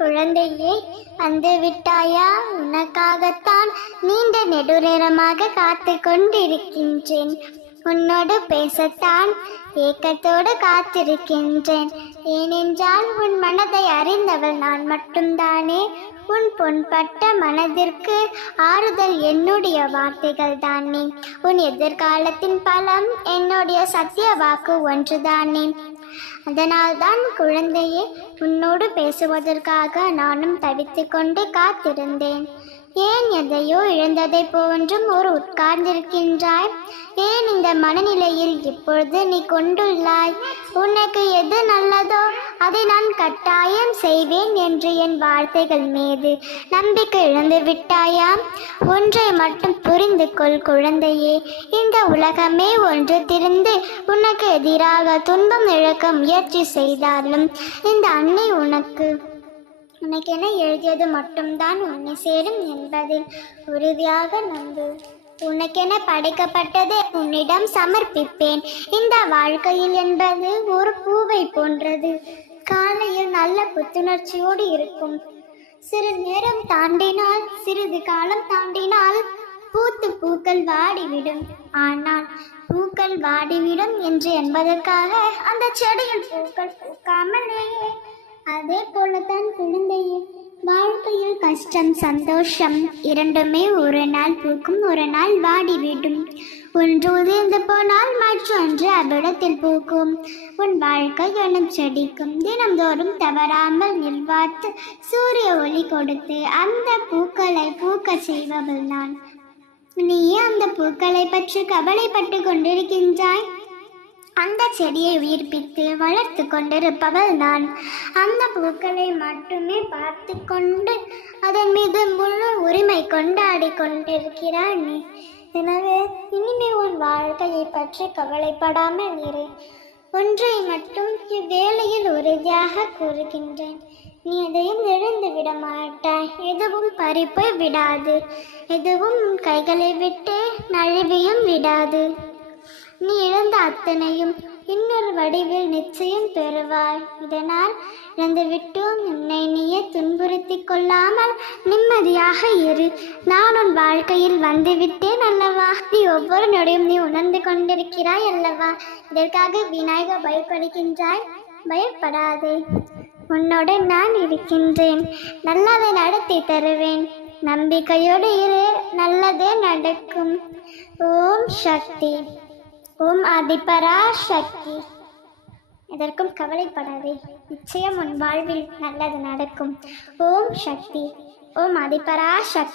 குழந்தையே, வந்து விட்டாயா? உனக்காகத்தான் நீண்ட நெடுநேரமாக காத்து கொண்டிருக்கின்றேன். உன்னோடு பேசத்தான் ஏக்கத்தோடு காத்திருக்கின்றேன். ஏனென்றால் உன் மனதை அறிந்தவள் நான் மட்டும்தானே. உன் பொன்பட்ட மனதிற்கு ஆறுதல் என்னுடைய வார்த்தைகள் தானே. உன் எதிர்காலத்தின் பலம் என்னுடைய சத்திய வாக்கு ஒன்றுதானே. அதனால்தான் குழந்தையே, உன்னோடு பேசுவதற்காக நானும் தவித்து கொண்டு காத்திருந்தேன். ஏன் எதையோ இழந்ததை போன்றும் ஒரு உட்கார்ந்திருக்கின்றாய்? ஏன் இந்த மனநிலையில் இப்பொழுது நீ கொண்டுள்ளாய்? உனக்கு எது நல்லதோ அதை நான் கட்டாயம் செய்வேன் என்று என் வார்த்தைகள் மீது நம்பிக்கை இழந்து விட்டாயா? ஒன்றை மட்டும் புரிந்து கொள் குழந்தையே, இந்த உலகமே ஒன்று திரிந்து உனக்கு எதிராக துன்பம் இழக்க முயற்சி செய்தாலும் இந்த அன்னை உனக்கென எழுதியது மட்டும்தான் உன்னை சேரும் என்பதில் உறுதியாக நம்பு. உனக்கென படைக்கப்பட்டதை உன்னிடம் சமர்ப்பிப்பேன். இந்த வாழ்க்கையில் என்பது ஒரு பூவை போன்றது. காலையில் நல்ல புத்துணர்ச்சியோடு இருக்கும். சிறிது காலம் தாண்டினால் பூக்கள் வாடிவிடும். ஆனால் பூக்கள் வாடிவிடும் என்று என்பதற்காக அந்த செடியில் பூக்கள் பூக்காமலேயே. அதே போலத்தான் குழந்தையே, வாழ்க்கையில் கஷ்டம் சந்தோஷம் இரண்டுமே ஒரு நாள் பூக்கும், ஒரு நாள் வாடிவிடும். ஒன்று உதிர்ந்து போனால் மற்றொன்று அவ்விடத்தில் பூக்கும். உன் வாழ்க்கை எனும் செடிக்கும் தினம்தோறும் தவறாமல் நிர்வாத்து சூரிய ஒளி கொடுத்து அந்த பூக்களை பூக்க செய்பவள் நான். நீ அந்த பூக்களை பற்றி கவலைப்பட்டு கொண்டிருக்கின்றாய். அந்த செடியை உயிர்ப்பித்து வளர்த்து கொண்டிருப்பவள் நான். அந்த பூக்களை மட்டுமே பார்த்து கொண்டு அதன் மீது முழு உரிமை கொண்டாடி கொண்டிருக்கிறாய் நீ. எனவே இனிமே உன் வாழ்க்கையை பற்றி கவலைப்படாமல் இரு. ஒன்றை மட்டும் இவ்வேளையில் உறுதியாக கூறுகின்றேன், நீ எதையும் இழந்து விட மாட்டாய். எதுவும் பறிப்பு விடாது, எதுவும் கைகளை விட்டு நழுவியும் விடாது. நீ இழந்த அத்தனையும் இன்னொரு வடிவில் நிச்சயம் பெறுவாய். இதனால் இழந்துவிட்டோம் உன்னை நீயே துன்புறுத்தி கொள்ளாமல் நிம்மதியாக இரு. நான் உன் வாழ்க்கையில் வந்துவிட்டேன் அல்லவா? நீ ஒவ்வொரு நொடியும் நீ உணர்ந்து கொண்டிருக்கிறாய் அல்லவா? இதற்காக வீணாக பயப்படுகின்றாய். பயப்படாதே, உன்னுடன் நான் இருக்கின்றேன். நல்லதை நடத்தி தருவேன். நம்பிக்கையோடு இரு, நல்லதே நடக்கும். ஓம் சக்தி, ஓம் ஆதிபராசக்தி. எதற்கும் கவலைப்படாதே, நிச்சயம் உன் வாழ்வில் நல்லது நடக்கும். ஓம் சக்தி, ஓம் ஆதிபராசக்தி.